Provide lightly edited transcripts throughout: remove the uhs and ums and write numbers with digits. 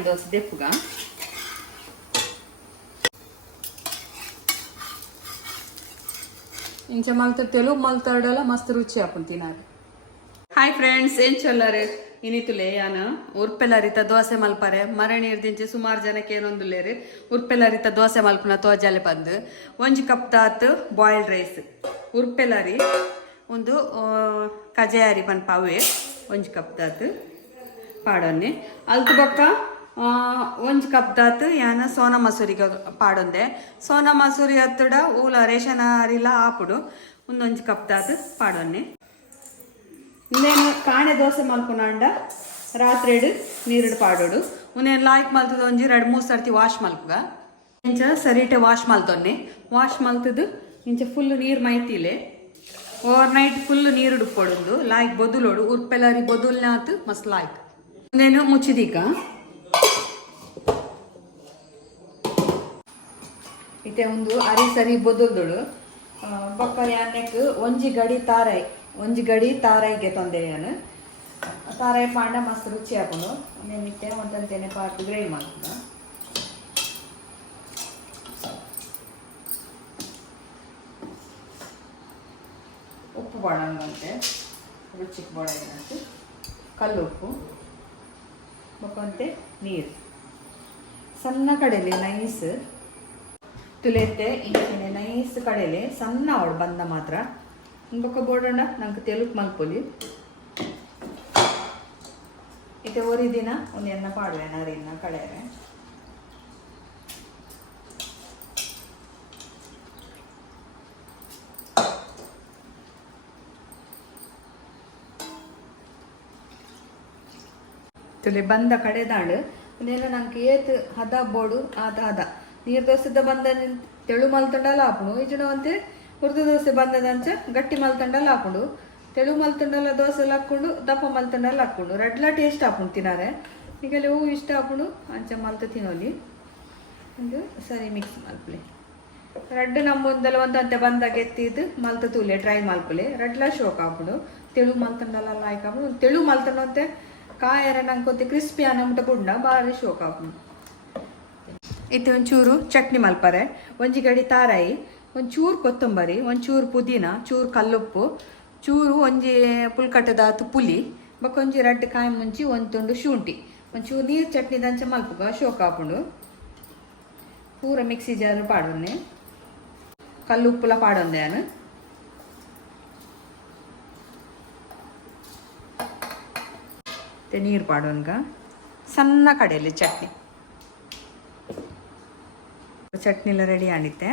ಕಾಯಿನ ದೋಸೆ ದೆಪ್ಪುಗ ಇಂಚ ಮಲ್ತೇಲು ಮಲ್ತಾಡಲ್ಲ ಮಸ್ತ್ ರುಚಿ ಹಾಕೊಂಡು ತಿನ್ನಾರು. ಹಾಯ್ ಫ್ರೆಂಡ್ಸ್, ಏನ್ ಚೊಲ್ಲಾರೆ ಇನ್ನಿತುಲೆ ಯಾನ ಉರ್ಪೆಲ್ಲರಿತ ದೋಸೆ ಮಲ್ಪಾರೆ ಮರಣಿ ಇರ್ದಿಂಚೆ ಸುಮಾರು ಜನಕ್ಕೆ ಏನೊಂದುಲ್ಲೇರಿ ಉರ್ಪೆಲ್ಲರಿತ ದೋಸೆ ಮಲ್ಪನ ತೋಜಾಲೆ ಬಂದು 1 ಕಪ್ ದಾತ್ ಬಾಯ್ಲ್ಡ್ ರೈಸ್ ಉರ್ಪೆಲ್ಲರಿ ಒಂದು ಕಜಾಯರಿ ಪನ್ಪ ಅವೇ 1 ಕಪ್ ದಾತ್ ಪಾಡೊನ್ನೆ ಅಲ್ತು ಬೊಕ್ಕ 1 ಕಪ್ ದಾತ್ ಯಾನ ಸೋನಾ ಮಸೂರಿಗೆ ಪಾಡೊಂದೆ. ಸೋನಾ ಮಸೂರಿ ಹತ್ತಡ ಊಲ ರೇಷನ್ ಅರಿಲ ಆಪುಡು 1 ಕಪ್ ದಾತ್ ಪಾಡೊನ್ನೆ. ಇನ್ನೇನು ಕಾಣೆ ದೋಸೆ ಮಲ್ಪುನಾಂಡ ರಾತ್ರಿ ನೀರಿಡು ಪಾಡೋಡು ಉನೇನು ಲಾಯ್ಕ್ ಮಲ್ತದ 1-2-3 ಸರ್ತಿ ವಾಶ್ ಮಲ್ಪುಗ ಇಂಚ ಸರಿಟೆ ವಾಶ್ ಮಲ್ತೊನ್ನೆ. ವಾಶ್ ಮಲ್ತದು ಇಂಚ ಫುಲ್ ನೀರು ಮೈತಿಲೆ ಓವರ್ ನೈಟ್ ಫುಲ್ ನೀರು ಉಡುಪೊಡು ಲಾಯ್ಕ್ ಬೊದುಲೋಡು ಉರ್ಪೆಲ್ಲರಿ ಬೊದುಲ್ನಾತ್ ಮಸ್ತ್ ಲಾಯ್ಕ್. ಇನ್ನೇನು ಮುಚ್ಚಿದೀಗ ಇತ್ತೆ ಒಂದು ಅರಿ ಸರಿ ಬೊದುಲ್ದೋಡು ಬೊಕ್ಕ ಯಾನೆಕ್ ಒಂಜಿ ಗಡಿ ತಾರಾಯಿಗೆ ತೊಂದೆ ನಾನು ತಾರಾಯಿ ಪಾಂಡ ಮಸ್ತ್ ರುಚಿ ಹಾಕೊಂಡು ನೆನಿತ್ತೆ ಒಂದಂತೇನೆ ಪಾರ್ಕ್ ಗ್ರೈ ಮಾಡ್ತದ. ಉಪ್ಪು ಬಾಡಂಗಂತೆ ರುಚಿಗೆ ಬಾಡಂತೆ ಕಲ್ಲುಪ್ಪು ಬೊಕ್ಕಂತೆ ನೀರು ಸಣ್ಣ ಕಡೆಯಲ್ಲಿ ನೈಸ್ ತುಲೆತ್ತೆ ಇಂಚನೆ ನೈಸ್ ಕಡೆಯಲ್ಲಿ ಸಣ್ಣ ಅವಳು ಬಂದ ಮಾತ್ರ ಬೊಕ್ಕ ಬೋಡೋಣ ನಂಗೆ ತೆಲುಗು ಮಲ್ಪೊಲಿ ಇತ್ತೆ ಒರಿ ದಿನ ಒಂದು ಎಣ್ಣ ಪಾಡುವೆ ನರಿನ ಕಡೆಯರೆ ತುಲೆ ಬಂದ ಕಡೆದಾಳು ಇನ್ನೇನು ನಂಗೆ ಏತ್ ಹದ ಬೋಡು ಹದ ನೀರು ದೋಸೆದ ಬಂದ ತೆಳು ಮಲ್ತಂಡಲ್ಲ ಹಾಪುಡು ಈಜುಣ ಅಂತೆ ಹುರಿದ ದೋಸೆ ಬಂದದಂಚ ಗಟ್ಟಿ ಮಲ್ತಂಡಲ್ಲ ಹಾಕೊಂಡು ತೆಳು ಮಲ್ತಂಡಲ್ಲ ದೋಸೆ ಹಾಕೊಂಡು ದಪ್ಪ ಮಲ್ತಂಡಲ್ಲ ಹಾಕೊಂಡು ರಡ್ಲ ಟೇಸ್ಟ್ ಹಾಕೊಂಡು ತಿನ್ನಾರೆ ಈಗಲೇ ಹೂ ಇಷ್ಟ ಹಾಕೊಂಡು ಅಂಚ ಮಲ್ತ ತಿನ್ನೋಲಿ ಒಂದು ಸರಿ ಮಿಕ್ಸ್ ಮಲ್ಪಲೆ ರಡ್ಡು ನಮ್ಮೊಂದೆಲ್ಲ ಒಂದಂತೆ ಬಂದಾಗ ಎತ್ತಿದ್ದು ಮಲ್ತ ತೂಲೆ ಟ್ರೈ ಮಲ್ಪಲೆ ರಡ್ಲ ಶೋಕ್ ಹಾಕೊಂಡು ತೆಳು ಮಲ್ತಂಡಲ್ಲ ಲಾಯ್ಕ್ ಹಾಕೊಂಡು ತೆಳು ಮಲ್ತಂಡಂತೆ ಕಾಯರ ನಂಗೆ ಗೊತ್ತೆ ಕ್ರಿಸ್ಪಿ ಅನ್ನೋ ಬುಡ್ಡ ಭಾರಿ ಶೋಕ್ ಹಾಕೊಂಡು ಇತ್ತು ಒಂಚೂರು ಚಟ್ನಿ ಮಲ್ಪರೆ 1 ಗಡಿ ತಾರಾಯಿ ಒಂಚೂರು ಕೊತ್ತಂಬರಿ ಒಂಚೂರು ಪುದೀನ ಚೂರು ಕಲ್ಲುಪ್ಪು ಚೂರು ಒಂಜಿ ಪುಲ್ಕಟ್ಟದಾತು ಪುಲಿ ಬೊಕ್ಕ ರಡ್ಡು ಕಾಯಿ ಮುಂಚಿ ಒಂದು ತುಂಡು ಶುಂಠಿ ಒಂಚೂರು ನೀರು ಚಟ್ನಿ ದಂಚ ಮಲ್ಪುಗ ಶೋಕ್ ಹಾಕೊಂಡು ಪೂರ ಮಿಕ್ಸಿ ಜಾರ್ ಪಾಡೊನ್ನೆ ಕಲ್ಲುಪ್ಪುಲ ಪಾಡೊಂದೆ ನಾನು ನೀರು ಪಾಡೋನ್ಗ ಸಣ್ಣ ಕಡೆಯಲ್ಲಿ ಚಟ್ನಿ ಎಲ್ಲ ರೆಡಿ ಆಗಿತ್ತೆ.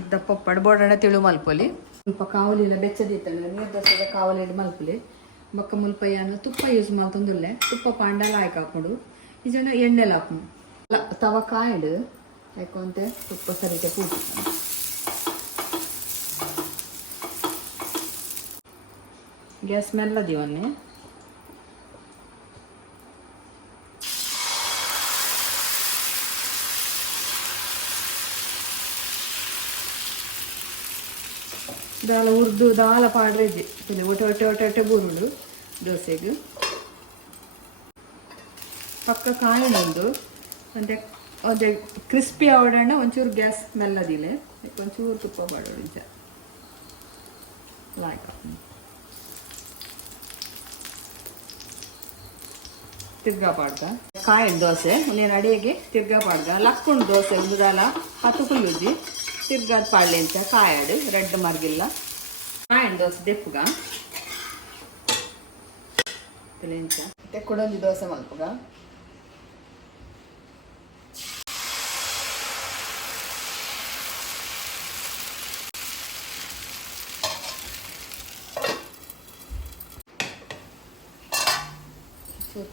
ಇದ್ದ ಪಪ್ಪಡ ಬೋಡಣ ತಿಳು ಮಲ್ಪೊಲಿ ಸ್ವಲ್ಪ ಕಾವಲಿಲ್ಲ ಬೆಚ್ಚದಿತ್ತಲ್ಲ ನೀರು ದೋಸೆಗೆ ಕಾವಲಿ ಮಲ್ಪೊಲಿ ಬೊಕ್ಕ ಮುಲ್ಪ ಏನು ತುಪ್ಪ ಯೂಸ್ ಮಾಡ್ತಂದುಲ್ಲೆ ತುಪ್ಪ ಪಾಂಡಲ ಹಾಕಿ ಹಾಕೊಂಡು ಇದನ್ನು ಎಣ್ಣೆಲ್ಲ ಹಾಕೊಂಡು ತವ ಕಾಯಿಡು ಹಾಕೊಂತೆ ತುಪ್ಪ ಸರಿತೆ ಕೂತು ಗ್ಯಾಸ್ ಮೆಲ್ಲದಿವನ್ನೇ ದಾಲ ಉರ್ದು ದಾಲ ಪಾಡ್ರೆಜ್ಜಿ ಒಟ್ಟೆ ಬೂರುಡು ದೋಸೆಗೆ ಪಕ್ಕ ಕಾಯಿನೊಂದು ಅಂದರೆ ಒಂದು ಕ್ರಿಸ್ಪಿ ಆವಡಣ ಒಂಚೂರು ಗ್ಯಾಸ್ ಮೆಲ್ಲದಿಲೆ ಒಂಚೂರು ತುಪ್ಪ ಪಾಡೋಡು ಇಂಚ ಲಾಯ್ಕ ತಿರ್ಗಾ ಪಾಡ್ಗ ಕಾಯಿನ ದೋಸೆ ನೀನು ಅಡಿಗೆಗೆ ತಿರ್ಗಾ ಪಾಡ್ಗ ಲಕ್ಕೊಂಡು ದೋಸೆ ಒಂದು ದಾಲ 10 ಕುಲ್ಲುಜಿ ತಿರ್ಗಾದ ಪಾಡ್ಲೆ ಅಂತ ಕಾಯಾಡು ರೆಡ್ ಮರ್ಗಿಲ್ಲ ಕಾಯಿನ ದೋಸೆ ದೆಪ್ಪುಗ ಇಂಚ ತೆಕ್ಕೊಡೊಂದು ದೋಸೆ ಮಲ್ಪುಗ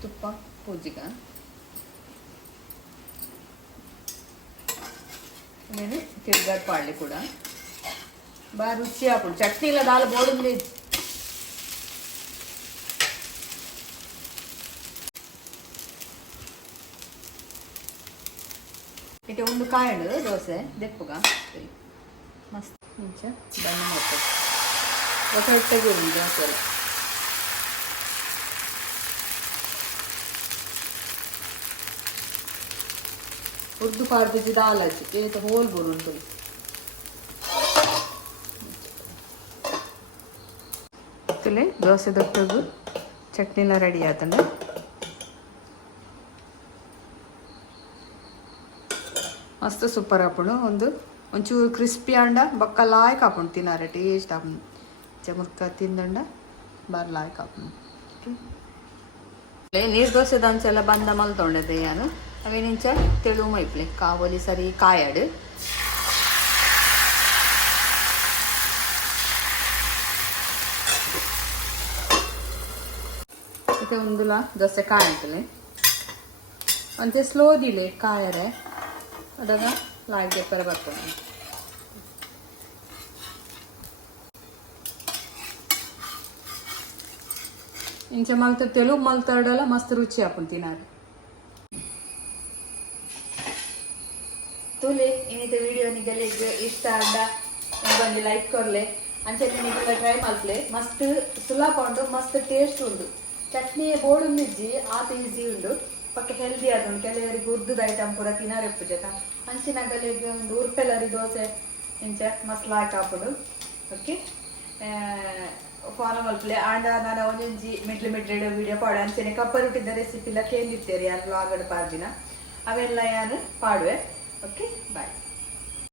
ತುಪ್ಪ ಪೂಜಿಗ నేను తిరగదు పాడలే కూడా బాగా రుచి అప్పుడు చట్నీలో దాల్ బోడుంది ఇటు ಒಂದು ಕಾಯಡು ದೋಸೆ ದೆಪ್ಪುಗ ಮಸ್ತ್ ಇಂಚ ಬಣ್ಣ ಮಾಡ್ತದೆ ಒಟ್ಟು ಇಟ್ಟಗೆ ದೋಸೆ ಉರ್ದು ಪಾರ್ದಿದ್ದು ದಾಲಜ್ಜಿ ಏತ ಹೋಲ್ ಬೂರು ಉಂಟು ತುಲೆ ದೋಸೆ ದೊಟ್ಟದು ಚಟ್ನಿಲ ರೆಡಿ ಆತಂಡ ಮಸ್ತ್ ಸೂಪರ್ ಆಪುಂಡು ಒಂಚೂರು ಕ್ರಿಸ್ಪಿ ಆಂಡ ಬೊಕ್ಕ ಲಾಯ್ಕ್ ಆಪುಂಡು ತಿನ್ನಾರೆ ಟೇಸ್ಟ್ ಆಪುಂಡು ಚಮರ್ಕ ತಿಂದಂಡ ಬಾರಿ ಲಾಯ್ಕ್ ಆಪುಂಡು ನೀರು ದೋಸೆ ದಂಚೆಲ್ಲ ಬಂದ ಮಲ್ತೊಂಡದೆ ನಾನು ಅವೇನಿಂಚ ತೆಳು ಮೈಪ್ಲೆ ಕಾವಲಿ ಸರಿ ಕಾಯಡು ಮತ್ತೆ ಒಂದುಲ ದೋಸೆ ಕಾಯ್ತಲೆ ಒಂಚೆ ಸ್ಲೋ ದಿಲೆ ಕಾಯರೆ ಅದಾಗ ಲಾಯ್ಗೆ ಪರ ಬರ್ತದೆ ಇಂಚ ಮಲ್ತ ತೆಳು ಮಲ್ತಾಡಲ್ಲ ಮಸ್ತ್ ರುಚಿ ಆಪುಂಡು ತಿನ್ನಾರೆ ತುಲೆ ಇನ್ನಿತ ವಿಡಿಯೋ ನಿಗಲೆ ಇಷ್ಟ ಆದ ಒಂದು ಲೈಕ್ ಕೊರ್ಲೆ ಅಂಚೆ ನಿಗಲ ಟ್ರೈ ಮಲ್ತ್ಲೆ ಮಸ್ತ್ ಸುಲಭ ಉಂಡು ಮಸ್ತ್ ಟೇಸ್ಟ್ ಉಂಡು ಚಟ್ನಿ ಬೋರ್ಡ್ ಉಂದಿಜ್ಜಿ ಆತ ಈಸಿ ಉಂಡು ಪಕ್ಕ ಹೆಲ್ದಿ ಆದುಂಡು ಕೆಲವರಿಗೆ ಉರ್ದುದ ಐಟಮ್ ಪೂರ ತಿನ್ನಾರೆಪ್ಪು ಜೊತೆ ಅಂಚಿನಗಲಿಗೆ ಒಂದು ಉರ್ಪೆಲರಿ ದೋಸೆ ಇಂಚ ಮಸ್ತ್ ಲಾಯ್ಕ್ ಆಪುಡು ಓಕೆ ಫಾಲೋ ಮಲ್ಪಲೆ ಆಂಡ ನಾನು ಒಂದೊಂಜಿ ಮಿಡ್ಲು ವಿಡಿಯೋ ಪಾಡು ಅಂಚೆನೆ ಕಪ್ಪರುಟ್ಟಿದ್ದ ರೆಸಿಪಿ ಎಲ್ಲ ಕೇಳಿರ್ತೇರಿ ಯಾರು ವ್ಲಾಗಡ್ ಪಾರ್ದಿನ ಅವೆಲ್ಲ ಯಾರು ಪಾಡುವೆ ಓಕೆ ಬಾಯ್